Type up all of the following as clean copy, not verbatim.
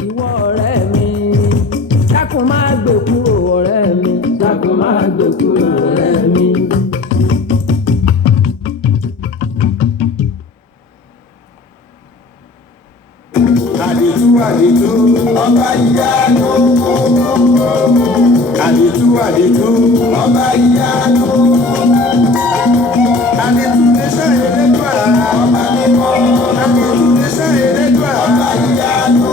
ìwọ ọ̀rẹ́ mi dákun má gbé kúrò ọ̀rẹ́ mi dákun má gbé kúrò ọ̀rẹ́ mi. àdìtú àdìtú ọba ìyanu àdìtú àdìtú ọba ìyanu àdìtú níṣẹ́ Elédùà ọba mímọ́ àdìtú níṣẹ́ Elédùà ọba ìyanu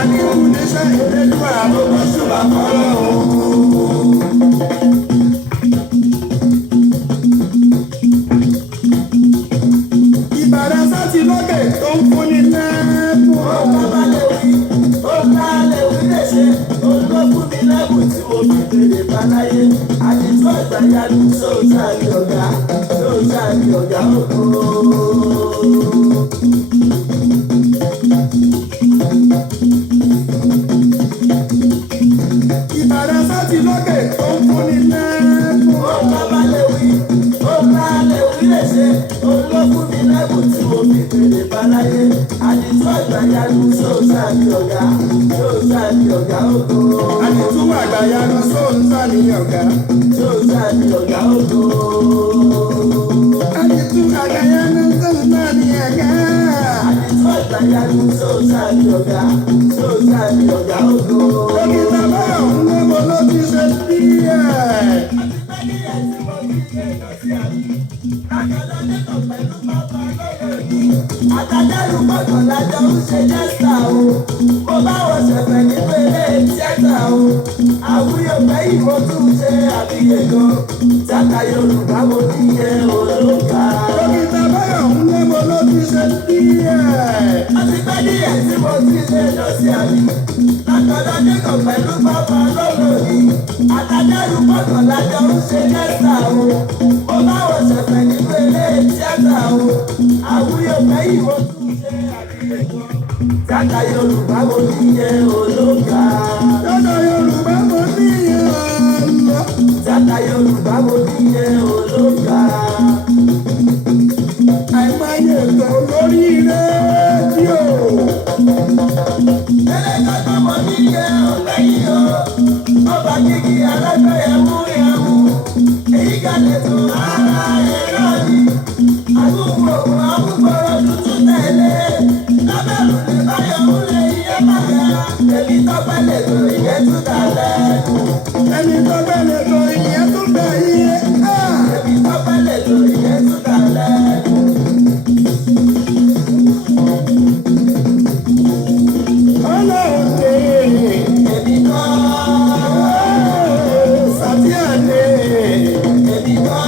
àdìtú níṣẹ́ Elédùà ló bá ṣùgbọ́n fọlọ́. Ìbàdàn sátì lókè tó ń fúnni lẹ́bùn. Ọba bá lè wí, ó bá lè wí lè ṣe. Olókùn mi lẹ́bùn tí mo fi bèrè báláyé. Àdìtú àgbàyanu sóòtà ní ọ̀gá òkú. Ìbàdàn sátì lókè tó ń fúnni lẹ́bùn. Ọba bá lè wí, ó bá lè wí lè ṣe. Olókùn mi lẹ́bùn tí mo fi bèrè báláyé. Àdìtú àgbàyanu sóòtà ní ọ̀gá òkú. Àdìtú àgbàyanu sóòtà ní ọ̀gá òkú. Àdìtú àgbàyanu sóòtà ní ọ̀gá. Àdìtú àgbàyanu sóòtà ní ọ̀gá òkú. Dókítà báyọ̀ ń lébò ló ti ṣe díẹ̀. Àtàdẹ́rù gbọ́dọ̀ lájọ ń ṣe jẹ́sà o. Mo bá wọ̀ ṣẹ̀fẹ̀ nípele tíẹ́tà o. Àwúyọ̀ fẹ́yìn mo tún ṣe àbíyè gan. Tíátà Yorùbá mo ní yẹ ológa. Dókítà Báyọ̀ ń lébò ló ti ṣe díẹ̀. A ti pẹ́ díẹ̀ tí mo ti ṣe lọ sí àbí. Látọ̀dọ̀ Jẹ́kọ̀ pẹ̀lú bàbá lọ́lọ́ ni. Àtàdẹ́rù gbọ́dọ̀ lájọ ń ṣe jẹ́sà o. Mo bá wọ̀ ṣẹ̀fẹ̀ nípele tíẹ́tà o. Àwúyọ̀ fẹ́yìn mo tún ṣe àbíyè gan. Tíátà Yorùbá mo ní yẹ ológa. Tíátà Yorùbá mo ní yẹ ológa. Tíátà Yorùbá mo ní yẹ ológa. Àìmáyé ètò lórí rédíò. Ẹlẹ́gbẹ̀ẹ́ mo ní yẹ ọ̀lẹ́yìn o. Ọba kìkì alágbẹ̀yẹ̀mú yẹ̀mú. Èyí gàlẹ̀ tó ara ẹ̀rọ ni. Àgùnfò àgùnfòrò tuntun tẹ̀lé. Lábẹ́rù ní báyọ̀ ń lé iye bàgà. Èmi tọ́pẹ́ lè tó ìyẹn tún dalẹ̀. Èmi tọ́pẹ́ lè tó ìyẹn tún bẹ̀ yé. Èmi tọ́pẹ́ lè tó ìyẹn tún dalẹ̀. Ọlọ́run dé. Èmi kọ́. Sàtíà dé. Èmi kọ́.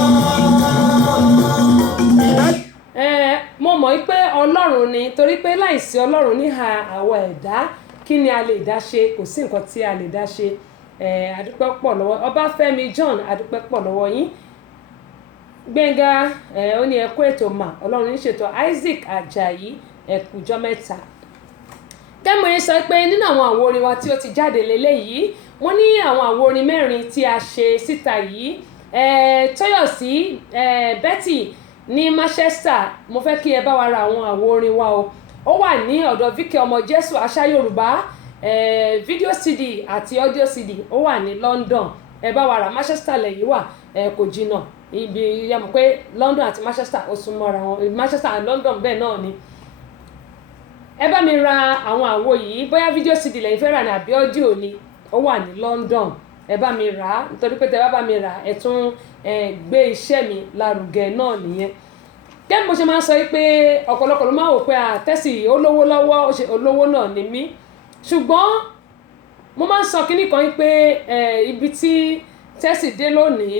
Mo mọ̀ pé Ọlọ́run ni torí pé láìsí Ọlọ́run níhà àwọn ẹ̀dá kí ni a lè dá ṣe kò sí nǹkan tí a lè dá ṣe. Adúpẹ́ pọ̀ lọ́wọ́ Ọbáfẹ́mi John adúpẹ́ pọ̀ lọ́wọ́ yín. Gbẹ́ngà ó ní ẹ kú ètò mà Ọlọ́run ní ṣètò Isaac Ajayi ẹ kú ọjọ́ mẹ́ta. Kẹ́mọ̀ yẹn sọ pé nínú àwọn àwo orin wa tí ó ti jáde lélẹ́yìí wọ́n ní àwọn àwo orin mẹ́rin tí a ṣe síta yìí Tóyọ̀sí Betty ní Manchester mo fẹ́ kí ẹ bá wa ra àwọn àwo orin wa o. Ó wà ní ọ̀dọ̀ Vicky ọmọ Jésù àṣà Yorùbá video CD àti audio CD ó wà ní London ẹ bá wa ra Manchester lẹ́yìn wà kò jìnnà ibi yẹ mọ̀ pé London àti Manchester ó sún mọ́ra wọn Manchester àti London bẹ́ẹ̀ náà ni. Ẹ bá mi ra àwọn àwo yìí bóyá video CD lẹ́yìn fẹ́ rà ní àbí audio ni ó wà ní London ẹ bá mi rà á nítorí pé tẹ bá mi rà ẹ tún gbé iṣẹ́ mi lárugẹ náà nìyẹn. Gẹ́gẹ́ bó ṣe máa ń sọ pé ọ̀pọ̀lọpọ̀ ló máa wò pé Tẹ́sì olówó lọ́wọ́ olówó náà ni mí ṣùgbọ́n mo máa ń sọ kínní kan pé ibi tí Tẹ́sì dé lónìí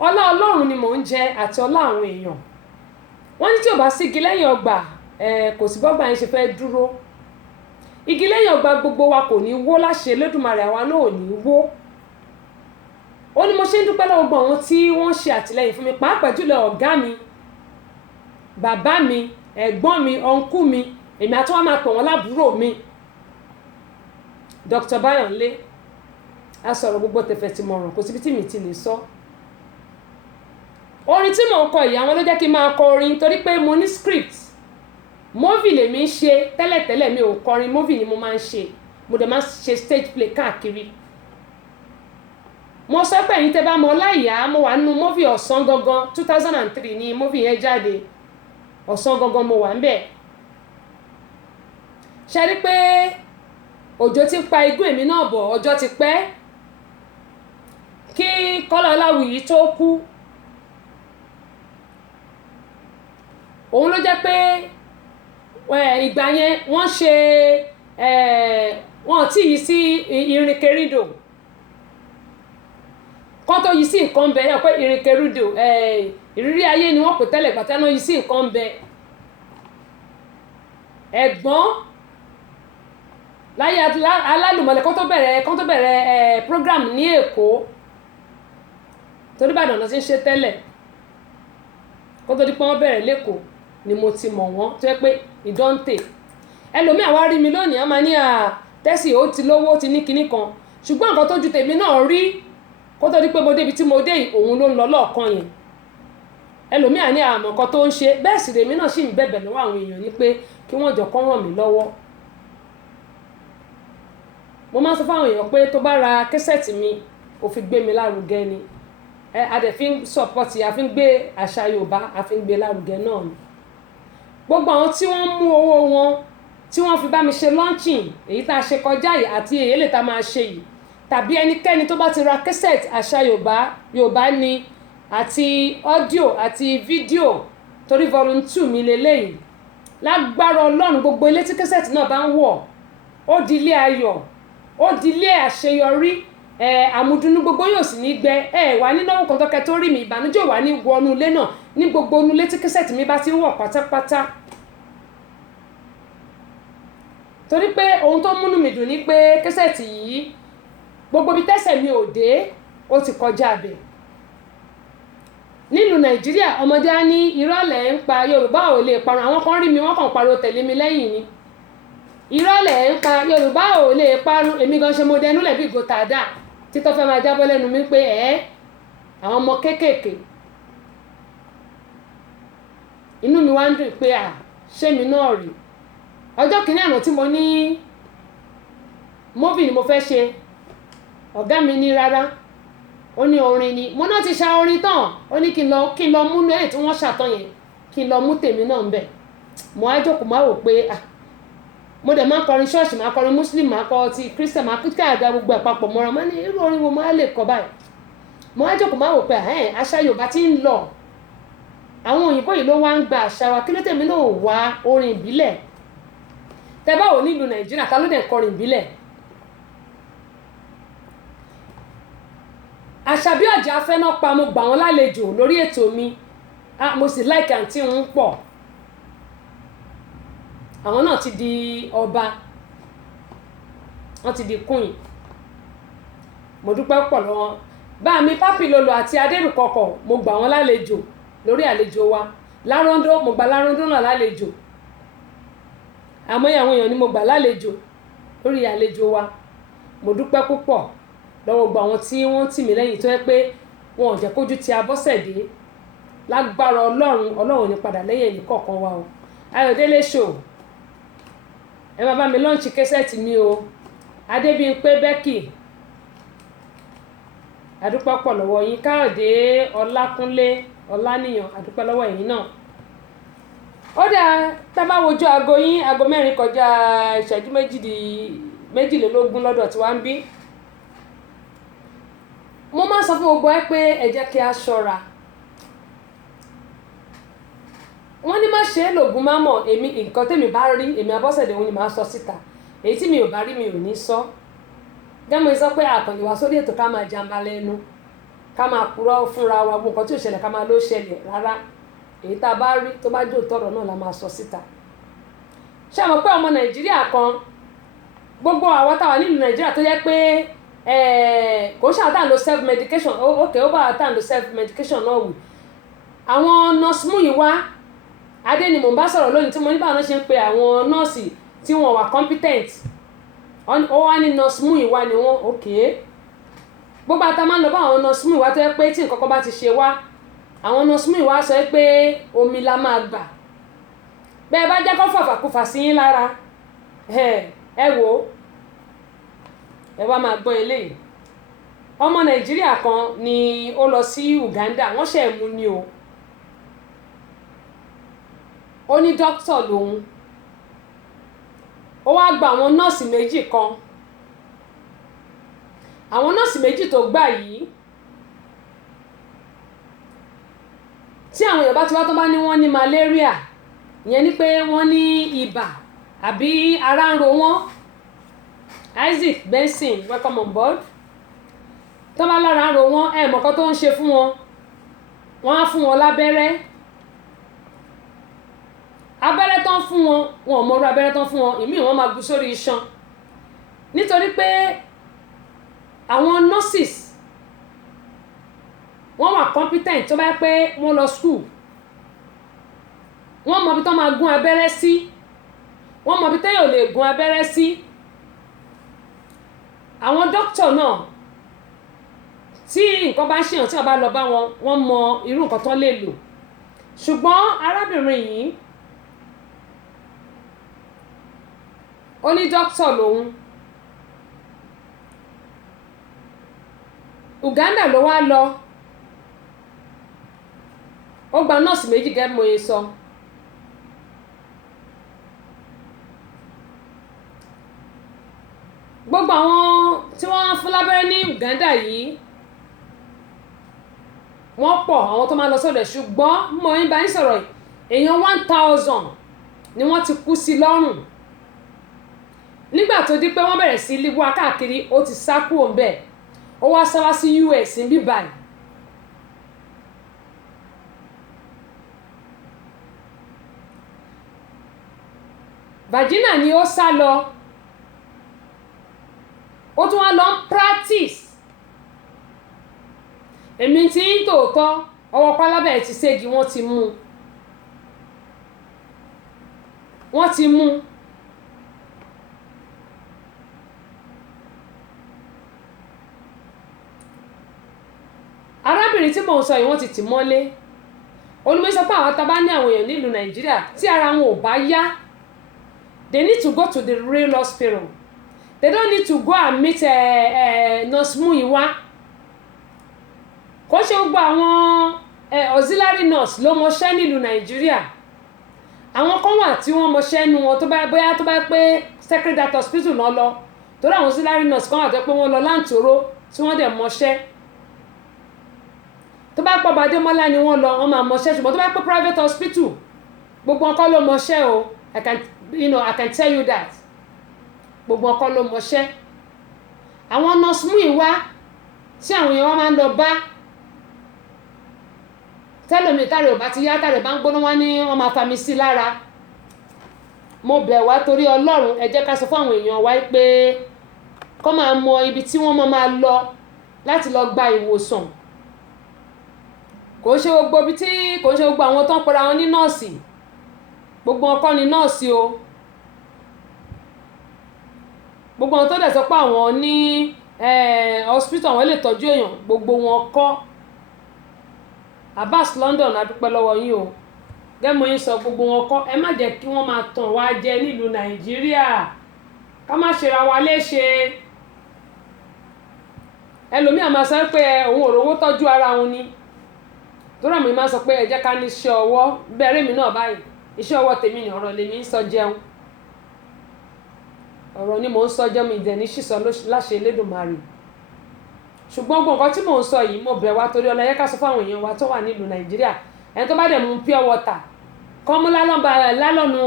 ọlá Ọlọ́run ni mò ń jẹ àti ọlá àwọn èèyàn. Wọ́n ní tí ò bá sí igi lẹ́yìn ọgbà kò sí bọ́gbà yẹn ṣe fẹ́ dúró. Igi lẹ́yìn ọgbà gbogbo wa kò ní wó láṣẹ Elédùmarè àwa náà ò ní wó. Ó ní mo ṣe ń dúpẹ́ lọ́wọ́ gbogbo àwọn tí wọ́n ṣe àtìlẹ́yìn fún mi pàápàá jùlọ ọ̀gá mi bàbá mi ẹ̀gbọ́n mi ọ̀nkú mi èmi àti wọn máa pè wọ́n lábúrò mi Dr. Bayonle a sọ̀rọ̀ gbogbo tẹ̀fẹ̀ tí mo rùn kò síbi tí mi ti lè sọ. Orin tí mò ń kọ yìí àwọn ló jẹ́ kí n máa kọ orin torí pé mo ní script movie lèmi ń ṣe tẹ́lẹ̀tẹ́lẹ̀, mi ò kọrin, movie ni mo máa ń ṣe, mo dẹ̀ máa ń ṣe stage play káàkiri. Mo sọ pé ẹ̀yin tẹ́ bá mọ Ọláìyá, mo wà nínú movie Ọ̀sán Gangan 2003 ni movie yẹn jáde, Ọ̀sán Gangan mo wà ńbẹ̀. Ṣe rí pé òjò ti pa igún èmi náà bọ̀, ọjọ́ ti pẹ́ kí Kọ́lá Ọláwuyì tó kú. Òun ló jẹ́ pé ìgbà yẹn wọ́n ṣe wọ́n tí yìí sí ìrìnkèrindò kọ́ tó yìí sí nǹkan bẹ pé ìrìnkèrindò ìrírí ayé ni wọ́n pè tẹ́lẹ̀ gbàtà náà yìí sí nǹkan bẹ. Ẹ̀gbọ́n láyé alálùmọ̀lẹ̀ kọ́ tó bẹ̀rẹ̀ program ní Èkó torí Ìbàdàn náà ti ń ṣe tẹ́lẹ̀, kó tó di pé wọ́n bẹ̀rẹ̀ lẹ́kọ̀ọ́ ni mo ti mọ̀ wọ́n tó yẹ pé ìdọ́ǹtè. Ẹlòmíà wá rí mi lónìí, a máa ní Tẹ́sì ó ti lówó, ó ti ní kinní kan, ṣùgbọ́n nǹkan tó ju tèmi náà rí kó tó di pé mo débi tí mo dé yìí, òun ló ń lọ lọ́ọ̀kan yẹn. Ẹlòmíà ní àmọ́ nǹkan tó ń ṣe, bẹ́ẹ̀ sì lèmi náà sì ń bẹ̀bẹ̀ lọ́wọ́ àwọn èèyàn ní pé kí wọ́n jọ kán ràn mí lọ́wọ́. Mo máa ń sọ fáwọn èèyàn pé tó bá ra kẹ́sẹ̀tì mi, ó fi gbé mi lárugẹ ni. A dẹ̀ fi ń support, a fi ń gbé àṣà Yorùbá, a fi ń gbé lárugẹ náà ni. Gbogbo àwọn tí wọ́n mú owó wọn tí wọ́n fi bá mi ṣe launching èyí tá a ṣe kọjá yìí àti èyí lè tá máa ṣe yìí, tàbí ẹnikẹ́ni tó bá ti ra kẹ́sẹ̀tì àṣà Yorùbá ni àti audio àti fídíò, torí volume 2 mi lélẹ́yìí, lágbára Ọlọ́run gbogbo ilé tí kẹ́sẹ̀tì náà bá ń wọ̀ ó di ilé ayọ̀, ó di ilé àṣeyọrí, àmúdùnú gbogbo yóò sì ní gbẹ, wà ní náwó kan tọ́kẹ́ tó rí mi, ìbànújẹ́ wà ní wọnú ilé náà ní gbogbo inú ilé tí kẹ́sẹ̀tì mi bá ti ń wọ̀ pátápátá. Torí pé ohun tó múnú mi dùn ní pé kẹ́sẹ̀tì yìí gbogbo bí tẹ́sẹ̀ mi ò dé ó ti kọjá bẹ̀. Nílùú Nàìjíríà ọmọdé á ní ìrọ̀lẹ́ ń pa Yorùbá ò lè parun, àwọn kan rí mi wọ́n kàn pariwo tẹ̀lé mi lẹ́yìn ni. Ìrọ̀lẹ́ ń pa Yorùbá ò lè parun, èmi gan ṣe mo dẹnu lẹ̀ bí gòtàdá títọ́ fẹ́ máa jábọ́ lẹ́nu mi pé àwọn ọmọ kéékèèké. Inú mi wá ń dùn pé ṣé mi náà rí. Ọjọ́ kìíní àná tí mo ní movie ni mo fẹ́ ṣe, ọ̀gá mi ní rárá, ó ní orin ni, mo náà ti ṣa orin tán, ó ní kí n lọ múnú ẹ̀ tí wọ́n ṣàtọ̀ yẹn, kí n lọ mú tèmi náà ń bẹ̀. Mo á jókòó máa wò pé mo dẹ̀ máa kọrin ṣọ́ọ̀ṣì, máa kọrin muslim, máa kọ ti christian, máa kí àga gbogbo ẹ̀ papọ̀ mọ́ra, máa ní irú orin wo máa lè kọ báyìí. Mo á jókòó máa wò pé àṣà Yorùbá ti ń lọ, àwọn òyìnbó yìí ló wá ń gba àṣà wa, kí ló tèmi náà wá orin ìbílẹ̀. Tẹ́ bá wò nílùú Nàìjíríà ta ló dẹ̀ kọrin ìbílẹ̀? Àṣàbí Ọ̀jà Afẹ́nà pa, mo gbà wọ́n lálejò lórí ètò mi, mo sì like àǹtí ń pọ̀. Àwọn náà ti di ọba, wọ́n ti di queen. Mo dúpẹ́ pọ̀ lọ́wọ́ bá mi Papi Lolo àti Adérùkọ̀kọ̀, mo gbà wọ́n lálejò lórí àlejò wa. Láróńdó, mo gbà Láróńdó náà lálejò. Àmọ́ àwọn èèyàn ni mo gbà lálejò lórí àlejò wa. Mo dúpẹ́ púpọ̀ lọ́wọ́ gbogbo àwọn tí wọ́n tì mí lẹ́yìn tó yẹ pé wọn ò jẹ́ kójú ti Abọ́sẹ̀dé. Lágbára Ọlọ́run ní padà lẹ́yìn ẹnì kọ̀ọ̀kan wa o. Ayọ̀délé show, ẹ máa bá mi lọ́ǹchì kẹ́sẹ̀tì mi o. Adébímpé Becky, àdúpẹ́ pọ̀ lọ́wọ́ yín. Káyọ̀dé Ọlákúnlé Ọláníyàn, àdúpẹ́ lọ́wọ́ ẹ̀yin náà. Ó dáa, tá bá wojú aago yín, aago 4 kọjá ìṣẹ́jú 22 lọ́dọ̀ tí wá ń bí. Mo máa sọ fún gbogbo ẹ pé ẹ jẹ́ kí a ṣọ́ra. Wọ́n ní má ṣe é lògùn má mọ̀, èmi nǹkan tèmi bá rí, èmi Abọ́sẹ̀dé òun ni màá sọ síta. Èyí tí mi ò bá rí mi ò ní sọ. Gẹ́mọ̀ sọ pé àkànlè wá sórí ètò ká máa jàmbá lẹ́nu, ká máa purọ́ fúnra wa, gbogbo nǹkan tí ò ṣẹlẹ̀ ká máa ló ṣẹlẹ̀ rárá. Èyí tá a bá rí tó bá jó tọrọ náà la máa sọ síta. Ṣé àmọ́ pé ọmọ Nàìjíríà kan, gbogbo àwa táwa nílùú Nàìjíríà tó jẹ́ pé kò ṣáà tá à ń lo self medication, okay ó bá tá à ń lo self medication náà wù. Àwọn nurse Múyìwá Adé ni mò ń bá sọ̀rọ̀ lónìí tí mo ní báwọn ṣe ń pe àwọn nọ́ọ̀sì tí wọ́n wà competent. Ó wá ní nurse Múyìwá ni wọ́n, okay. Gbogbo àtà máa ń lọ bá àwọn nurse Múyìwá tó yẹ pé tí nǹkan kan bá ti ṣe wá, àwọn nurse Múyìwá sọ pé omi la máa gbà. bẹ́ẹ̀ bá jẹ́ kó fàfàkùfà sí yín lára ẹ wò ó ẹ wá máa gbọ́ eléyìí ọmọ Nàìjíríà kan ni ó lọ sí Uganda wọ́n ṣe mú ni o ó ní dókítà lòun ó wá gba àwọn nọ́ọ̀sì méjì kan àwọn nọ́ọ̀sì méjì tó gbà yìí tí àwọn èèyàn bá ti wá tó bá ní wọ́n ní malaria ìyẹn ni pé wọ́n ní ibà àbí ara ń ro wọ́n Isaac Benson welcome on board tó bá lára ń ro wọ́n mọ̀kọ́ tó ń ṣe fún wọn wọ́n á fún wọn lábẹ́rẹ́ abẹ́rẹ́ tán fún wọn wọn ò mọ̀rú abẹ́rẹ́ tán fún wọn ìmíì wọ́n máa gún sórí iṣan nítorí pé àwọn nurses wọ́n wà competent tó bá yẹ pé wọ́n lọ school wọ́n mọ̀ bí tán máa gún abẹ́rẹ́ sí wọ́n mọ̀ bí tẹ́yọ̀ lè gún abẹ́rẹ́ sí àwọn dókítà náà tí nǹkan bá ń ṣèyàn tí wọ́n bá lọ bá wọn wọ́n mọ irú nǹkan tán lè lò ṣùgbọ́n arábìnrin yìí ó ní dókítà lòun Uganda ló wá lọ ó gba nọ́ọ̀sì méjì gẹ́gẹ́ mo yẹ sọ gbogbo àwọn tí wọ́n fún lábẹ́rẹ́ ní Uganda yìí wọ́n pọ̀ àwọn tó máa lọ sọ́dọ̀ ṣùgbọ́n mo ń bá yín sọ̀rọ̀ èèyàn 1000 ni wọ́n ti kú sí lọ́rùn nígbà tó di pé wọ́n bẹ̀rẹ̀ sí líwá káàkiri ó ti sá kúrò ń bẹ̀ ó wá sá wá sí US ń bí báyìí Virginia ni ó sá lọ ó tún wá lọ ń practice èmi tí ń tòótọ́ ọwọ́ pálábẹ̀ ti ségi wọ́n ti mú arábìnrin tí mò ń sọ yìí wọ́n ti tì mọ́lé olùmọ̀ sọ pé àwọn tá bá ní àwọn èèyàn nílùú Nàìjíríà tí ara wọn ò bá yá they need to go to the real hospital they don't need to go and meet nurse Muyiwa kò ṣe gbogbo àwọn auxiliary nurse ló mọṣẹ́ nílùú Nàìjíríà àwọn kan wà tí wọ́n mọṣẹ́ nu wọn tó bá bóyá tó bá pé Secretariat hospital náà lọ torí àwọn auxiliary nurse kan wà tó pé wọ́n lọ láǹtòrò tí wọ́n dẹ̀ mọṣẹ́ tó bá pọ̀ Bàdémọ́lá ni wọ́n lọ wọ́n máa mọṣẹ́ ṣùgbọ́n tó bá pẹ́ private hospital gbogbo ọkọ ló mọṣẹ́ o I can tell you that gbogbo ọkọ ló mọṣẹ́ àwọn nurse Muyiwa tí àwọn èèyàn máa ń lọ bá tẹ́lómi tàrẹ ò bá ti yá tàrẹ bá ń gbóná wá ní wọ́n máa fami sí lára mo bẹ̀ wá torí Ọlọ́run ẹ jẹ́ ká sọ fún àwọn èèyàn wá pé kó máa mọ ibi tí wọ́n máa lọ láti lọ gba ìwòsàn kò ṣe gbogbo ibi tí kò ṣe gbogbo àwọn tó ń pera wọn ní nọ́ọ̀sì gbogbo wọn kọ́ ni nọ́ọ̀sì o gbogbo wọn tó dẹ̀ sọ pé àwọn ní hospital àwọn lè tọ́jú èèyàn gbogbo wọn kọ́ Abbas London adúpẹ́ lọ́wọ́ yín o gẹ́mọ̀ yín sọ gbogbo wọn kọ́ ẹ má jẹ́ kí wọ́n máa tàn wá jẹ nílùú Nàìjíríà ká má ṣera wa léṣe ẹlòmíà máa sọ pé òun ò rówó tọ́jú ara òun ni torí àmì máa sọ pé ẹ jẹ́ ká ní iṣẹ́ ọwọ́ bẹ̀rẹ̀ mi náà báyìí iṣẹ́ ọwọ́ tèmi ni ọ̀rọ̀ lèmi ń sọ jẹun ọ̀rọ̀ ni mò ń sọ jẹun mi ìdẹ̀ ní sísọ láṣẹ Elédùmarè ṣùgbọ́n gbogbo nǹkan tí mò ń sọ yìí mo bẹ̀ wá torí ọlọ́yẹ ká sọ fáwọn èèyàn wa tó wà nílùú Nàìjíríà ẹni tó bá dẹ̀ mú pure water kọ́ mú lálọ́nu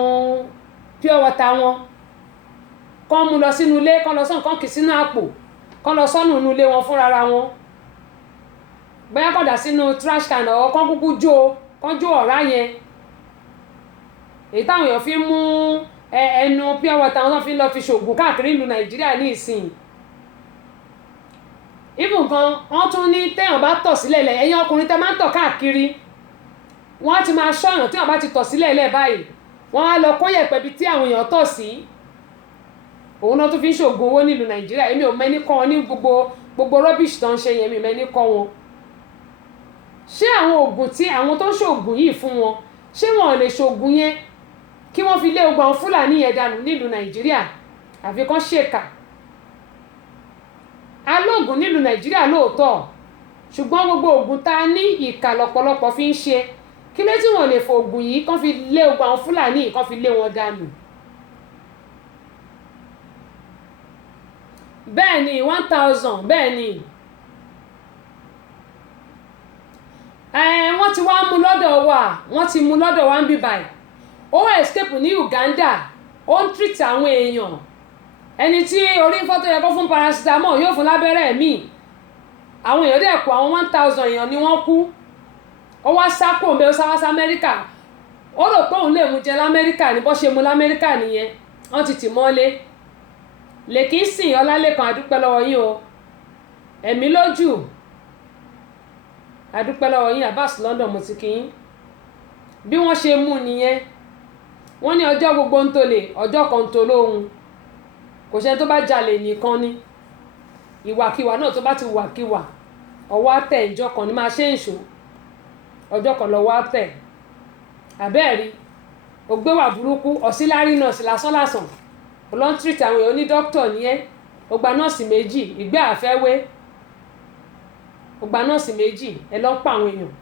pure water wọn kọ́ mú lọ sínú ilé kọ́ lọ sọ́nù kọ́ kì sínú àpò kọ́ lọ sọ́nù inú ilé wọn fúnra wọn bóyá kọ̀dà sínú trash can ọ̀ kọ́ kúkú jó ọ̀rá yẹn èyí táwọn èèyàn fi mú ẹnu pure water wọn fi lọ fi ṣògùn káàkiri ìlú Nàìjíríà ní ìsìn ibùn kan wọ́n tún ní téèyàn bá tọ̀ sílẹ̀ lẹ̀ ẹ̀yin ọkùnrin tẹ́ máa ń tọ̀ káàkiri wọ́n ti máa ṣọ́yàn téèyàn bá ti tọ̀ sílẹ̀ lẹ̀ báyìí wọ́n á lọ kó yẹ̀pẹ̀ bí tí àwọn èèyàn tọ̀ sí òun náà tún fi ń ṣògùn owó nílùú Nàìjíríà èmi ò mẹ́ni kọ́ wọn ní gbogbo rubbish tó ń ṣe yẹn mi mẹ́ni kọ́ wọn ṣé àwọn oògùn tí àwọn tó ń ṣògùn yìí fún wọn ṣé wọn ò lè ṣògùn yẹn kí wọ́n fi lé ogun àwọn Fúlàní yẹn dànù nílùú Nàìjíríà àfi kán ṣèkà alóògùn nílùú Nàìjíríà lóòótọ́ ṣùgbọ́n gbogbo oògùn tá a ní ìkà lọ́pọ̀lọpọ̀ fi ń ṣe kí ló tí wọ́n lè fo oògùn yìí kán fi lé ogun àwọn Fúlàní yìí kán fi lé wọn dànù. bẹ́ẹ̀ ni 1000 bẹ́ẹ̀ ni wọ́n ti wá mú lọ́dọ̀ wa wọ́n ti mú lọ́dọ̀ wa ń bí báyìí ó escape ní Uganda ó ń treat àwọn èèyàn ẹni tí orí ń fọ́ tó yẹ kó fún paracetamol yóò fún lábẹ́rẹ́ míì àwọn èèyàn dẹ̀ kú àwọn 1000 èèyàn ni wọ́n kú ó wá sápò ń bẹ ó sáwá sí Amẹ́ríkà ó rò pé òun lè mú jẹ l'Amẹ́ríkà ní bó ṣe mú l'Amẹ́ríkà nìyẹn wọ́n ti tì mọ́lé lèkì ń sìn Ọlálékan àdúpẹ́ lọ́wọ́ yín o ẹ̀mí lójú àdúpẹ́ lọ́wọ́ yín Abbas London mo ti kí yín bí wọ́n ṣe mú nìyẹn wọ́n ní ọjọ́ gbogbo ń tolè ọjọ́ kan tó lóhun kò ṣe tó bá jalè nìkan ni ìwàkiwà náà tó bá ti wàkiwà ọwọ́ àtẹ̀ ìjọ kan ní máa ṣe ń ṣò ọjọ́ kan lọ́wọ́ àtẹ̀ àbẹ́ẹ̀rí ògbéwà burúkú ọ̀sílárí nọ́ọ̀sì lásánlásán olóńtírìtì àwọn èèyàn ní dókítà nìyẹn ó gba nọ́ọ̀sì méjì ìgbẹ́ àfẹ́wé ó gba nọ́ọ̀sì méjì ẹ lọ́ pa àwọn èèyàn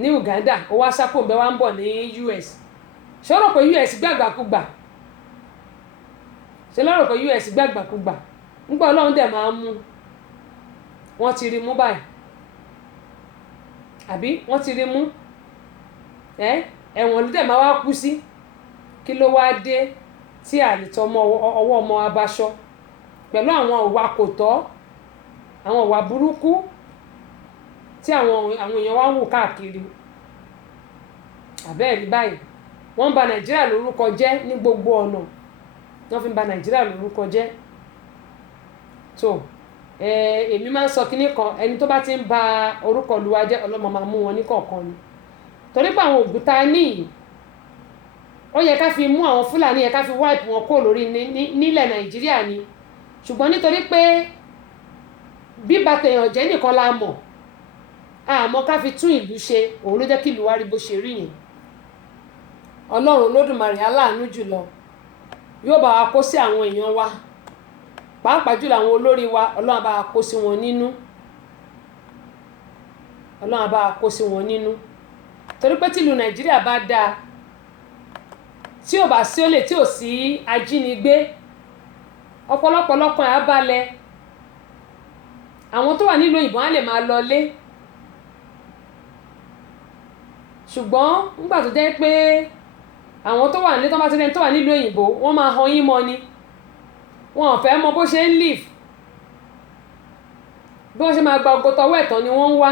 ní Uganda ó wá sápò ń bẹ wá ń bọ̀ ní US ṣé ó rò pé US gbàgbàkúgbà ṣe lọ́rọ̀ pé US gbàgbàkúgbà nígbà Ọlọ́run dẹ̀ máa ń mú wọ́n ti rí mú báyìí àbí wọ́n ti rí mú ẹ̀wọ̀n ló dẹ̀ máa wá kú sí kí ló wá dé tí àlìtọ́ ọwọ́ ọmọ abaṣọ pẹ̀lú àwọn ìwà kò tọ́ àwọn ìwà burúkú tí àwọn èèyàn wá ń wò káàkiri àbẹ́ẹ̀rí báyìí wọ́n ń ba Nàìjíríà lórúkọ jẹ́ ní gbogbo ọ̀nà wọ́n fi ń ba Nàìjíríà lórúkọ jẹ́ tó èmi máa ń sọ kinní kan ẹni tó bá ti ń ba orúkọ Olúwa jẹ́ Ọlọ́run máa mú wọn ní kọ̀ọ̀kan ni torí pé àwọn ògùn tá a ní yìí ó yẹ ká fi mú àwọn Fúlàní yẹ ká fi wipe wọn kó lórí nílẹ̀ Nàìjíríà ni ṣùgbọ́n nítorí pé bíba tèèyàn jẹ́ nìkan la mọ̀ àmọ́ ká fi tún ìlú ṣe òun ló jẹ́ kí ìlú wa rí bó ṣe rí yẹn Ọlọ́run Olódùmarè aláàánú jùlọ yóò bá wa kó sí àwọn èèyàn wa pàápàá jùlọ àwọn olórí wa Ọlọ́run bá wa kó sí wọn nínú Ọlọ́run bá wa kó sí wọn nínú torí pé tìlú Nàìjíríà bá dáa tí ò bá sí olè tí ò sí ajínigbé ọ̀pọ̀lọpọ̀ lọ́kàn ẹ̀ á balẹ̀ àwọn tó wà nílùú òyìnbó á lè máa lọlé ṣùgbọ́n nígbà tó jẹ́ pé àwọn tó wà nílé tó bá ti rẹ́ni tó wà nílùú òyìnbó wọ́n máa han yín mọ́ ni wọn ò fẹ́ mọ bó ṣe ń live bí wọ́n ṣe máa gba ọgọ́tọ̀ ọwọ́ ẹ̀tàn ni wọ́n ń wá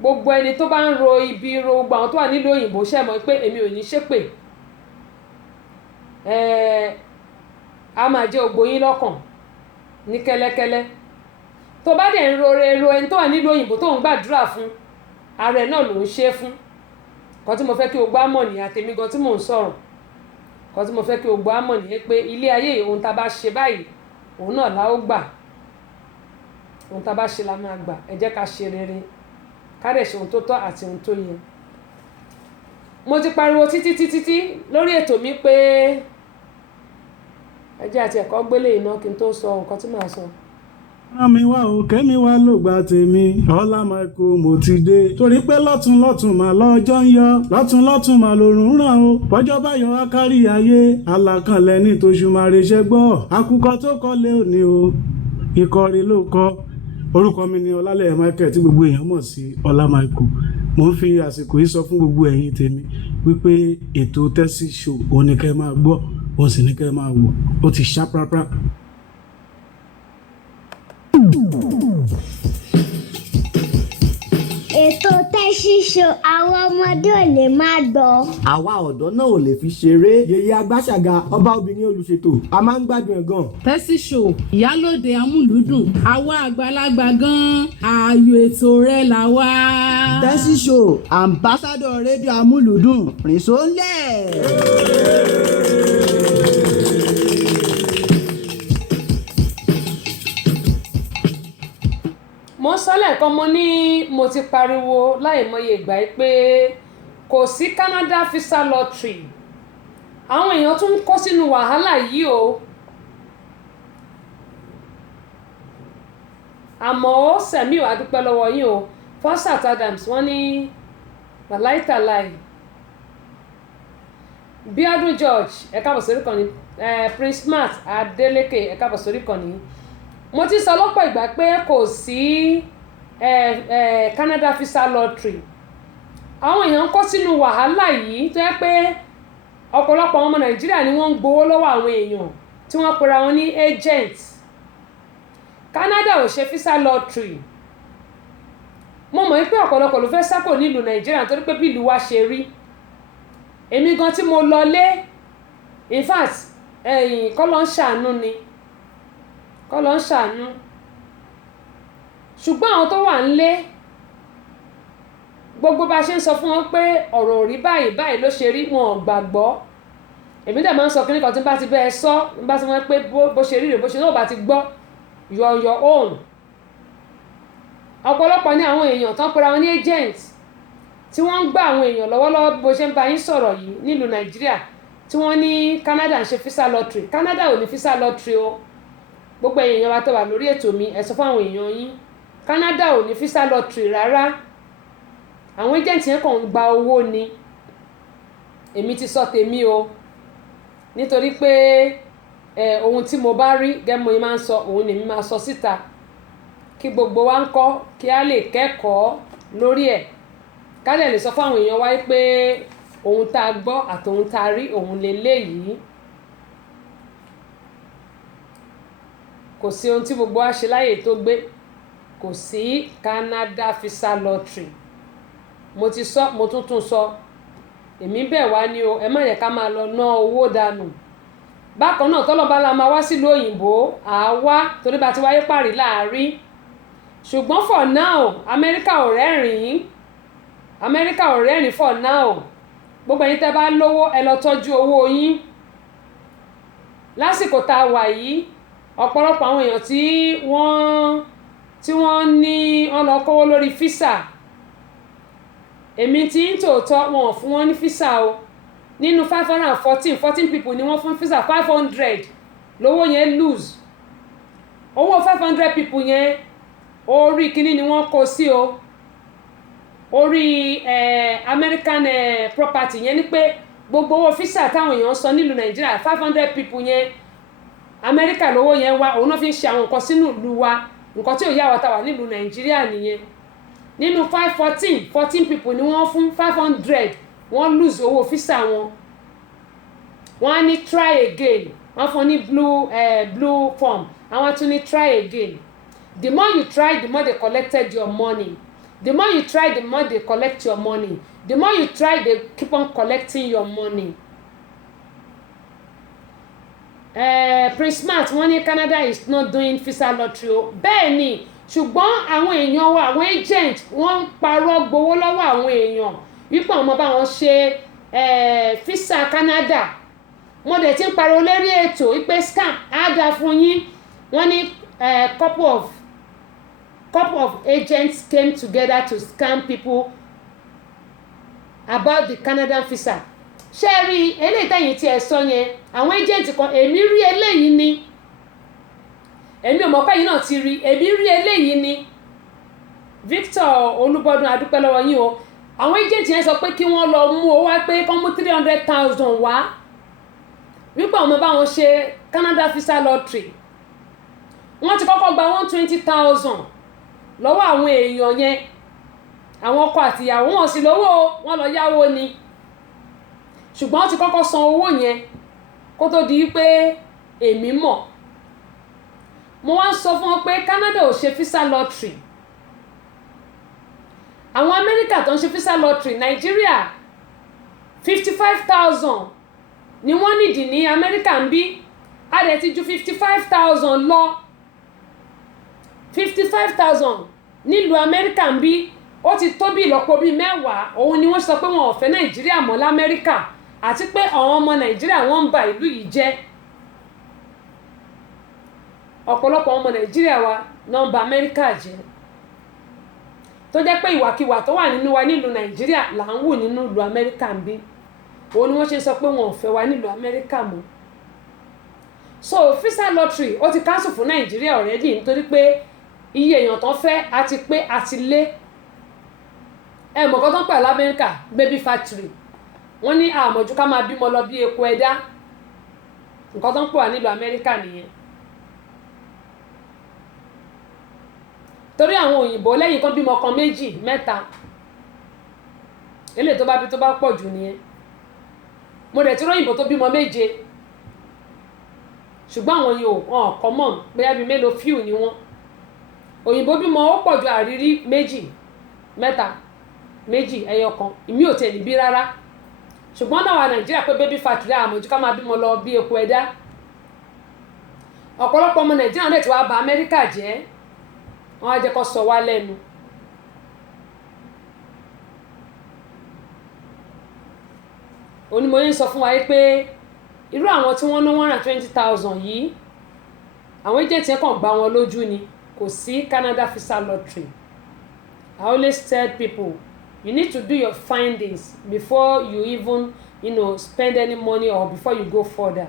gbogbo ẹni tó bá ń ro ibi ro gbogbo àwọn tó wà nílùú òyìnbó ṣe mọ̀ pé èmi ò ní ṣépè a máa jẹ́ ògbó yín lọ́kàn ní kẹ́lẹ́kẹ́lẹ́ tó bá dẹ̀ ń ro ẹni tó wà nílùú òyìnbó tó ń gbàdúrà fún ààrẹ náà ló ń ṣe fún kan tí mo fẹ́ kí o gbọ́ àmọ̀ ní àtẹ̀mí gan tí mò ń sọ̀rọ̀ kan tí mo fẹ́ kí o gbọ́ àmọ̀ ní pé ilé ayé ohun tá a bá ṣe báyìí òun náà la ó gbà ohun tá a bá ṣe la máa gbà ẹ jẹ́ ká ṣe rere ká dẹ̀ ṣe ohun tó tọ́ àti ohun tó yẹ. mo ti pariwo títí lórí ètò mi pé ẹ jẹ́ àti ẹ̀kọ́ gbélé iná kí n tó sọ nǹkan tí màá sọ. mi wá o kẹ́mi wá ló gba tèmi Ọlá Michael mo ti dé torí pé lọ́tún mà lọ́jọ́ ń yọ lọ́tún mà lòrùn ràn o bọ́jọ́ bá yọ akárí ayé alákànlẹ̀ ní tòṣùmàrè ṣe gbọ́ àkùkọ tó kọ́lé òní o ìkọrin ló kọ́ orúkọ mi ni Ọlálẹ́yẹ Michael tí gbogbo èèyàn mọ̀ sí Ọlá Michael mo ń fi àsìkò yìí sọ fún gbogbo ẹ̀yin tèmi wípé ètò Tẹ́sí Show òun ni kẹ́ máa gbọ́ òun sì ni kẹ́ máa wò ó ti ṣá prápra. Ètò Tẹ́sí Show àwọn ọmọdé ò lè máa gbọ́. Àwa ọ̀dọ́ náà ò lè fi ṣeré. Yèyé Agbáṣàga ọba obìnrin olùṣètò a máa ń gbádùn ẹ̀ gan. Tẹ́sí Show ìyálòde amúlùúdùn àwa àgbàlagbà gan-an ààyò ètò rẹ̀ là wá. Tẹ́sí Show ambassadọ̀ rédíò amúlùúdùn rìn sólẹ̀. mo sọ lẹ́ẹ̀kan mo ní mo ti pariwo láìmọye ìgbà pé kò sí Canada visa lottery àwọn èèyàn tún ń kó sínú wàhálà yìí o àmọ́ ó Sẹ̀míù adúpẹ́ lọ́wọ́ yín o Fausat Adams wọ́n ní wàláìtàláì Bíọ́dún George ẹ káàbọ̀ sórí kan ní Prince Smart Adeleke ẹ káàbọ̀ sórí kan ní mo ti sọ lọ́pọ̀ ìgbà pé kò sí Canada visa lottery àwọn èèyàn kó sínú wàhálà yìí tó yẹ pé ọ̀pọ̀lọpọ̀ ọmọ Nàìjíríà ni wọ́n ń gbowó lọ́wọ́ àwọn èèyàn tí wọ́n pera wọn ní agent Canada ò ṣe visa lottery mo mọ̀ pé ọ̀pọ̀lọpọ̀ ló fẹ́ sápò nílùú Nàìjíríà nítorí pé bí ìlú wa ṣe rí èmi gan tí mo lọlé in fact kọ́ ló ń ṣàánú ni kọ́ ló ń ṣàánú ṣùgbọ́n àwọn tó wà nílé gbogbo bá ṣe ń sọ fún wọn pé ọ̀rọ̀ ò rí báyìí báyìí ló ṣe rí wọn ò gbàgbọ́ èmi dẹ̀ máa ń sọ kíní kan tí bá ti bẹ́ẹ̀ sọ bá ti wọ́n pé bó ṣe rí rè bó ṣe náà bá ti gbọ́ your own ọ̀pọ̀lọpọ̀ ní àwọn èèyàn tán pera wọn ní agent tí wọ́n ń gbà àwọn èèyàn lọ́wọ́lọ́wọ́ bó ṣe ń bá yín sọ̀rọ̀ yìí nílùú Nàìjíríà tí wọ́n ní Canada ń ṣe visa lottery Canada ò ní visa lottery o gbogbo èèyàn wa tó wà lórí ètò mi ẹ sọ fún àwọn èèyàn yín Canada ò ní visa lottery rárá àwọn agent yẹn kàn ń gba owó ni èmi ti sọ tèmi o nítorí pé ohun tí mo bá rí gẹ́mọ̀ yìí máa ń sọ òun lèmi máa sọ síta kí gbogbo wa ń kọ́ kí a lè kẹ́kọ̀ọ́ lórí ẹ̀ ká lè sọ fún àwọn èèyàn wáyé pé ohun tá a gbọ́ àtòhun tá a rí òun lélẹ́yìí kò sí ohun tí gbogbo wa ṣe láyè tó gbé kò sí Canada visa lottery mo ti sọ mo tún sọ èmi bẹ̀ wá ní o ẹ má yẹ ká máa lọ ná owó dànù bákan náà tọ́lọ́ba la máa wá sílùú òyìnbó àwa torí bá ti wáyé parí láàárín ṣùgbọ́n for now Amẹ́ríkà ò rẹ́rìn for now gbogbo ẹ̀yin tẹ́ bá lówó ẹ lọ tọ́jú owó yín lásìkò tá a wà yìí ọ̀pọ̀lọpọ̀ àwọn èèyàn tí wọ́n ní ọ̀nà kówó lórí físà èmi tí ń tòótọ́ wọn ò fún wọn ní físà o nínú 514 people ni wọ́n fún físà 500 lówó yẹn lose owó 500 people yẹn orí kíní ni wọ́n kó sí o orí American property yẹn ni pé gbogbo owó físà táwọn èèyàn san nílùú Nàìjíríà 500 people yẹn Amẹ́ríkà lówó yẹn wá òun náà fi ń ṣe àwọn nǹkan sínú ìlú wa nǹkan tí ò yá wa tá wà nílùú Nàìjíríà nìyẹn nínú 514 people ni wọ́n fún 500 wọ́n lose owó físà wọn wọ́n á ní try again wọ́n fún ní blue form àwọn tún ní try again the more you try the more they collected your money the more you try the more they collect your money the more you try they keep on collecting your money. Prince Smart wọ́n ní Canada is not doing visa lottery o bẹ́ẹ̀ ni ṣùgbọ́n àwọn èèyàn wa àwọn agent wọ́n ń parọ́ gbowó lọ́wọ́ àwọn èèyàn wípé àwọn ọmọ bá wọn ṣe visa Canada wọ́n dẹ̀ ti ń parọ́ lórí ètò wípé scam á dáa fún yín wọ́n ní couple of agents came together to scam people about the Canadian visa ṣé rí eléyìí tẹ̀yìn tí ẹ sọ yẹn àwọn agent kan èmi rí eléyìí ni èmi ò mọ̀ pé yìí náà ti rí èmi rí eléyìí ni Victor Olúbọdún adúpẹ́ lọ́wọ́ yín o àwọn agent yẹn sọ pé kí wọ́n lọ mú owó wá pé kán mú 300,000 wá wípé àwọn bá wọn ṣe Canada visa lottery wọ́n ti kọ́kọ́ gba 120,000 lọ́wọ́ àwọn èèyàn yẹn àwọn ọkọ àtìyàwó wọn sì lówó wọn lọ yáwó ni ṣùgbọ́n wọ́n ti kọ́kọ́ san owó yẹn kó tó di pé èmi mọ̀ mo wá sọ fún wọn pé Canada ò ṣe visa lottery àwọn Amẹ́ríkà tó ń ṣe visa lottery Nàìjíríà 55,000 ni wọ́n nídìí ní Amẹ́ríkà ń bí a dẹ̀ ti ju 55,000 lọ 55,000 nílùú Amẹ́ríkà ń bí ó ti tó bí ìlọ́po bíi 10 òun ni wọ́n sọ pé wọn ò fẹ́ Nàìjíríà mọ́ l'Amẹ́ríkà àti pé àwọn ọmọ Nàìjíríà wọ́n ń ba ìlú yìí jẹ́ ọ̀pọ̀lọpọ̀ ọmọ Nàìjíríà wa náà ń ba Amẹ́ríkà jẹ́ tó jẹ́ pé ìwàkiwà tó wà nínú wa nílùú Nàìjíríà là ń wù nínú ìlú Amẹ́ríkà ń bí òun ni wọ́n ṣe sọ pé wọn ò fẹ́ wa nílùú Amẹ́ríkà mọ́. So visa lottery ó ti cancel fún Nàìjíríà already nítorí pé iye èèyàn tán fẹ́ àti pé àti lé ẹ mọ̀ kọ́ tán pẹ̀ l'Amẹ́ríkà baby factory wọ́n ní àmọ̀jú ká máa bímọ lọ bí eku ẹ̀dá nǹkan tán pọ̀ wá nílùú Amẹ́ríkà nìyẹn. torí àwọn òyìnbó lẹ́yìn kan bímọ kan méjì mẹ́ta eléyìí tó bá bí tó bá pọ̀ jù nìyẹn. mo dẹ̀ ti rí òyìnbó tó bímọ méje ṣùgbọ́n àwọn yìí ò common bóyá bíi mélòó few ni wọ́n. òyìnbó bímọ ó pọ̀ ju àrírí méjì mẹ́ta méjì ẹyọ kan ìmí ò tẹ̀ níbí rárá ṣùgbọ́n náà wà Nàìjíríà pé baby factory àmọ̀jú ká máa bímọ lọ bí eku ẹ̀dá. ọ̀pọ̀lọpọ̀ ọmọ Nàìjíríà náà ti wá bà Amẹ́ríkà jẹ́ wọ́n á jẹ́ kó sọ wá lẹ́nu. onímọ̀ yẹn sọ fún wa pé irú àwọn tí wọ́n ná 120,000 yìí àwọn agent yẹn kàn gbá wọn lójú ni kò sí Canada visa lottery. I always tell people you need to do your findings before you even spend any money or before you go further.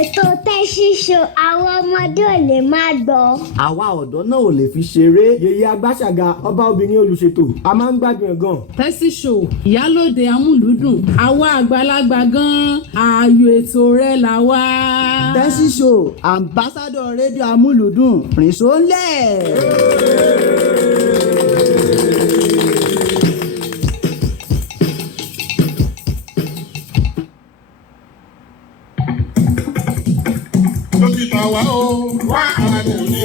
Ètò Tẹ́sí Show àwọn ọmọdé ò lè máa gbọ́. àwa ọ̀dọ́ náà ò lè fi ṣeré. yèyé agbáṣàga ọba obìnrin olùṣètò a máa ń gbádùn ẹ̀ gan. Tẹ́sí Show ìyálòde amúlùúdùn àwa àgbàlagbà gan ààyò ètò rẹ̀ là wá. Tẹ́sí Show ambassador rédíò amúlùúdùn rìnṣó ńlẹ̀. dókítà wa ó wá àrùn ní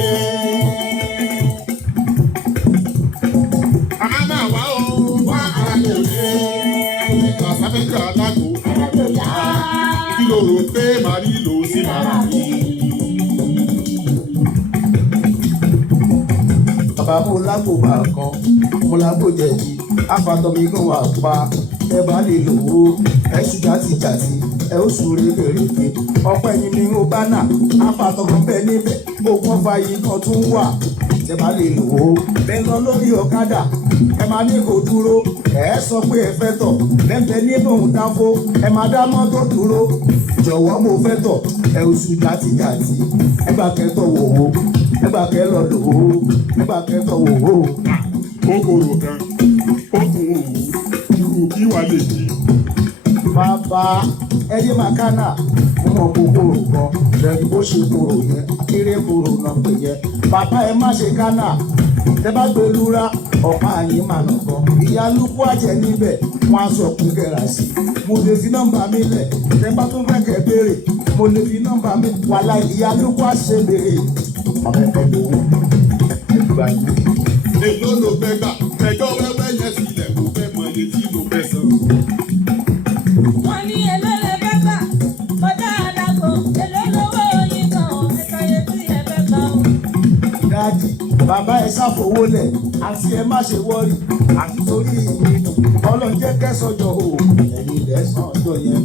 àmà wa ó wá àrùn ní àsàbẹ̀jọ alágbó kí ló rò pé màrí lò sí màrà mi. bàbá mo lágbo bá kan mo lágbo jẹ̀bi àfàtọ́mi kan wà pa ẹ bá lè lò ó ẹ ṣù jàtìjàtì ẹ ó sùn rèébèrèké ọpẹ́ yín ni ó bá nà àfàtọ́kàn bẹ́ẹ̀ níbẹ̀ ogun ọfà yìí kan tún wà ẹ bá lè lò ó bẹ́ẹ̀ lọ lórí ọ̀kadà ẹ máa ní kó dúró ẹ sọ pé ẹ fẹ́ tọ̀ lẹ́ńtẹ́ ní bòun dáfó ẹ máa dá mọ́tò dúró jọ̀wọ́ mo fẹ́ tọ̀ ẹ ó sùn jàtìjàtì ẹ gbà kẹ́tọ̀ wò ó ẹ gbà kẹ́ lọ lò ó ẹ gbà kẹ́tọ̀ wò ó. kòkòrò kan ó kún òwú irú kí wàá lè jí. bàbá ẹyẹ màkánà mo mọ kòkòrò kan lẹ́nu bó ṣe kòrò yẹn kéré kòrò náà pè yẹ bàbá ẹ má ṣe kánà tẹ bá gbé lura ọ̀pá yìí mà nà kan ìyá lukú àjẹ níbẹ̀ wọ́n á sọ pé kẹ́ra sí mo lè fi nọ́mbà mi lẹ̀ tẹ bá tún fẹ́ kẹ́ béèrè mo lè fi nọ́mbà mi wàhálà ìyá lukú àṣẹ béèrè ọ̀rẹ́ fẹ́ lówó ẹgbàá yìí. èló ló fẹ́ gbà ẹjọ́ wẹ́wẹ́ yẹn sílẹ̀ kó fẹ́ mọ iye tí ló fẹ́ san. wọ́n ní èló lè fẹ́ gbà kọjá àdàkọ èló lówó yín kan ò ẹ̀ka yẹ tí ẹ fẹ́ gbà ó. dáàdì bàbá ẹ ṣàfowó lẹ̀ àti ẹ má ṣe wọ́ọ̀rì àti torí ìyìn ọlọ́njẹ́ kẹsànjọ o ẹ̀yin ilẹ̀ sàn ọjọ́ yẹn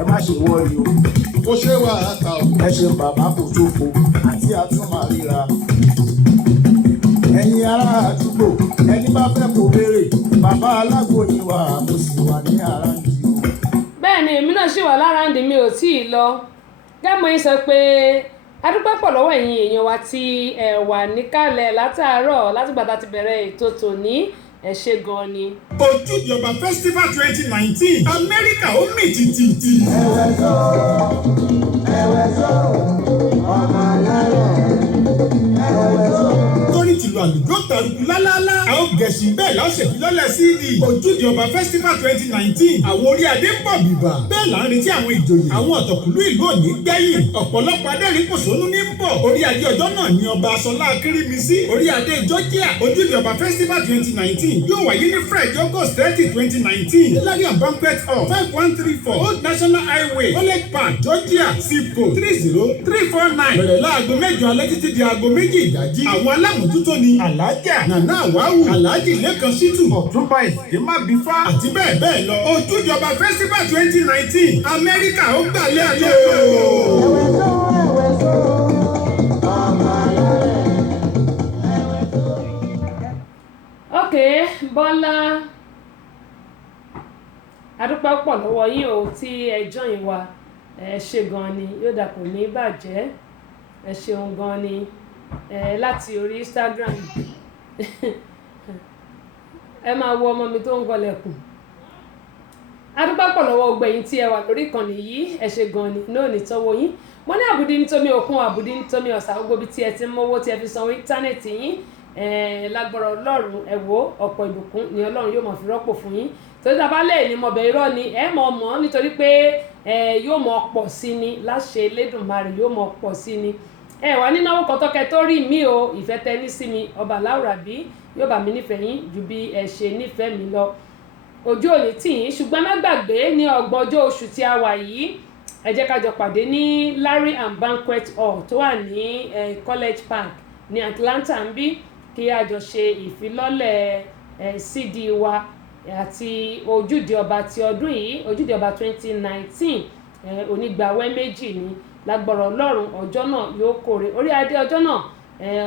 ẹ má ṣe wọ́ọ̀rì o. ó ṣe wà á ta o. ẹ ṣe bàbá kò ṣòfò àti àtúmọ̀ríra. ẹ̀yin ará àdúgbò ẹni bá fẹ́ kó béèrè bàbá alágbó ni wà mo sì wà ní àràǹdì o. bẹ́ẹ̀ ni èmi náà ṣì wà láràǹdì mi ò tí ì lọ gẹ́mọ̀ yín sọ pé adúpẹ́ pọ̀ lọ́wọ́ ẹ̀yin èèyàn wa tí ẹ wà níkàlẹ̀ látàárọ̀ látìgbà tá ti bẹ̀rẹ̀ ètò tòní ẹ ṣé gan ni. Ojúde-Ọba Festival 2019 Amẹ́ríkà ó mì tìtìtì. ẹ̀wẹ̀ tó ọmọ alárẹ̀ ẹ̀wẹ̀ tó. Torí tìlú àlùjọ tàrùkù lálálá. A ó gẹ̀ẹ́sì bẹ́ẹ̀ láṣẹ̀kí lọ́lẹ̀ CD. Ojúde-Ọba Festival 2019. Àwọn orí adé ń bọ̀ bìbà. Bẹ́ẹ̀ là ń retí àwọn ìjòyè. Àwọn ọ̀tọ̀kùlú ìlú òní gbẹ̀yìn. Ọ̀pọ̀lọpọ̀ adẹ́rìn-pòṣónú ní ń bọ̀. Orí adé ọjọ́ náà ni ọba Aṣọlá Akírímisí. Orí adé Georgia. Ojúde-Ọba Festival 2019 yóò wáyé ní Friday August 30, 2019. Hilarion Banquet Hall 5134 Old National Highway College Park Georgia zip code 30349. Bẹ̀rẹ̀ láago 8 alẹ́ títí di aago 2 ìdájí. Àwọn alámòjútó ni Alájà Nana Àwáwù, Alhaji Lẹ́kan Ṣítù, Ọ̀túnba Ìsìnkímá Bífá àti bẹ́ẹ̀ bẹ́ẹ̀ lọ. Ojúde-Ọba Festival 2019 Amẹ́ríkà ó gbàlẹ́ àlẹ́ o. ẹ̀wẹ̀ tó ọmọ ok Bọ́lá adúpẹ́ pọ̀ lọ́wọ́ yín o tí ẹ join wa ẹ ṣe gan ni yóò dà kò ní bàjẹ́ ẹ ṣeun gan ni láti orí Instagram ẹ máa wo ọmọ mi tó ń gọlẹ̀kùn adúpẹ́ pọ̀ lọ́wọ́ gbẹ̀yìn tí ẹ wà lórí ìkànnì yìí ẹ ṣe gan ni náà ní tọ́wọ́ yín mo ní àbùdí nítorí òkun àbùdí nítorí ọ̀sà gbogbo ibi tí ẹ ti ń mówó tí ẹ fi sanwó íńtánẹ́ẹ̀tì yín lágbára Ọlọ́run ẹ wò ọ̀pọ̀ ìbùkún ni Ọlọ́run yóò máa fi rọ́pò fún yín torí tá a bá lẹ́yìn ní mọ̀bẹ̀ irọ́ ni ẹ mọ̀ nítorí pé yóò mọ̀ pọ̀ sí ni láṣẹ Elédùmarè yóò mọ̀ pọ̀ sí ni ẹ wà nínáwó kan tọ́kẹ́ tó rí mi o ìfẹ́ tẹ ní sí mi ọba láwùrábí yóò bá mi nífẹ̀ẹ́ yín ju bí ẹ ṣe nífẹ̀ẹ́ mi lọ ojú òní tì yín ṣùgbọ́n má gbàgbé ní ọgbọ̀njọ́ oṣù tí a wà yìí ẹ jẹ́ ká jọ pàdé ní Larry and Banquet Hall tó wà ní College Park ní Atlanta ń bí kí a jọ ṣe ìfilọ́lẹ̀ CD wa àti ojúde ọba ti ọdún yìí ojúde ọba 2019 onígbàwẹ́ méjì ní lágbára Ọlọ́run ọjọ́ náà yóò kórè orí adé ọjọ́ náà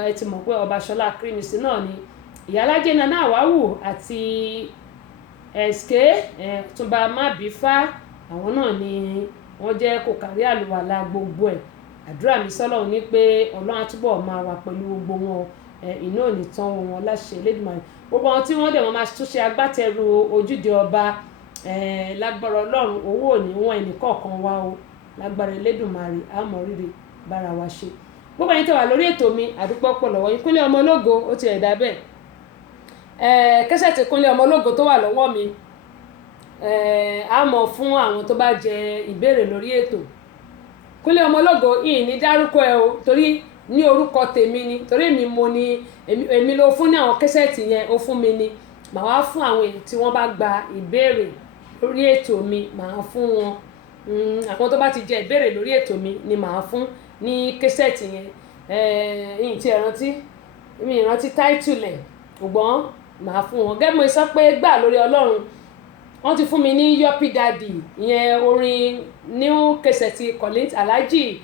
ẹ ti mọ̀ pé ọba Ṣọlá Kírímìsì náà ni ìyálájẹ Nana Àwáwù àti ẹ̀sìké Túnba Mábífá àwọn náà ni wọ́n jẹ́ kò kárí àlùwàlà gbogbo ẹ̀ àdúrà mi sọ́lọ́run ní pé Ọlọ́run á túbọ̀ máa wà pẹ̀lú gbogbo wọn iná ò ní tán wọn láṣẹ Elédùmarè gbogbo àwọn tí wọ́n dẹ̀ wọ́n máa tún ṣe agbátẹrù ojúde ọba lágbára Ọlọ́run owó ò ní wọ́n ẹnìkọ̀ọ̀kan wá o lágbára Elédùmarè àmọ́ rírì bára wa ṣe gbogbo ẹ̀yin tẹ́ wà lórí ètò mi àdúpọ̀ pọ̀ lọ́wọ́ yín Kúnlé ọmọ ológo ó ti ẹ̀dá bẹ́ẹ̀ kẹ́sẹ̀tì Kúnlé ọmọ ológo tó wà lọ́wọ́ mi àmọ́ fún àwọn tó bá jẹ ìbéèrè lórí ètò Kúnlé ọmọ ológo yìí ní dárúkọ ẹ o torí ní orúkọ tèmi ni torí èmi ló fún ní àwọn kẹ́sẹ̀tì yẹn ó fún mi ni màá wá fún àwọn èèyàn tí wọ́n bá gba ìbéèrè lórí ètò mi màá fún wọn àwọn tó bá ti jẹ ìbéèrè lórí ètò mi ni màá fún ní kẹ́sẹ̀tì yẹn yìí tí mi ìrántí táìtùlẹ̀ ṣùgbọ́n màá fún wọn gẹ́gẹ́ bí mo sọ pé gbà lórí Ọlọ́run wọ́n ti fún mi ní Yọpí Daddy ìyẹn orin new kẹsẹ̀tì Alhaji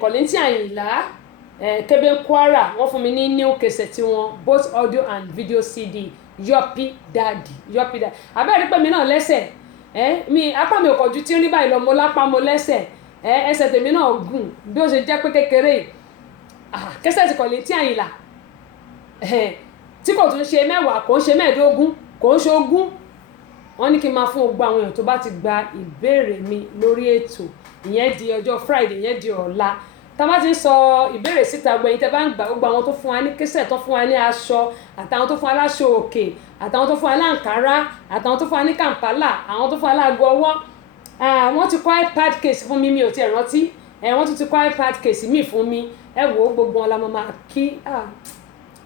Kọ̀lìntì Àyìnlá Kébé Kwara wọ́n fún mi ní new kẹsẹ̀tì wọn both audio and video CD Yọpí Daddy abẹ́rẹ́ pé mi náà lẹ́sẹ̀ apá mi ò kọjú tí ń rí báyìí lọ mo lápá mo lẹ́sẹ̀ ẹsẹ̀ tèmi náà gùn bí ó ṣe jẹ́ pé kékeré kẹsẹ̀tì Kọ̀lìntì Àyìnlá tí kò tún ṣe 10 kò ń ṣe 15 kò ń ṣe 20 wọ́n ní kí n máa fún gbogbo àwọn èèyàn tó bá ti gba ìbéèrè mi lórí ètò ìyẹn di ọjọ́ Friday ìyẹn di ọ̀la tá a bá ti ń sọ ìbéèrè síta gbẹ̀yìn tẹ́ bá ń gbà gbogbo àwọn tó fún wa ní kẹsẹ̀ tó fún wa ní aṣọ àtàwọn tó fún wa láṣọ òkè àtàwọn tó fún wa láǹkárá àtàwọn tó fún wa ní kàǹpálà àwọn tó fún wa láago ọwọ́ wọ́n ti kọ́ iPad case fún mi ò tiẹ̀ rántí wọ́n tún ti kọ́ iPad case mi fún mi ẹ wò ó gbogbo wọn la máa kí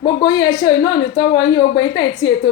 gbogbo yín ẹ ṣe iná ò ní tọ́wọ́ yín gbogbo yín tẹ̀ tí ètò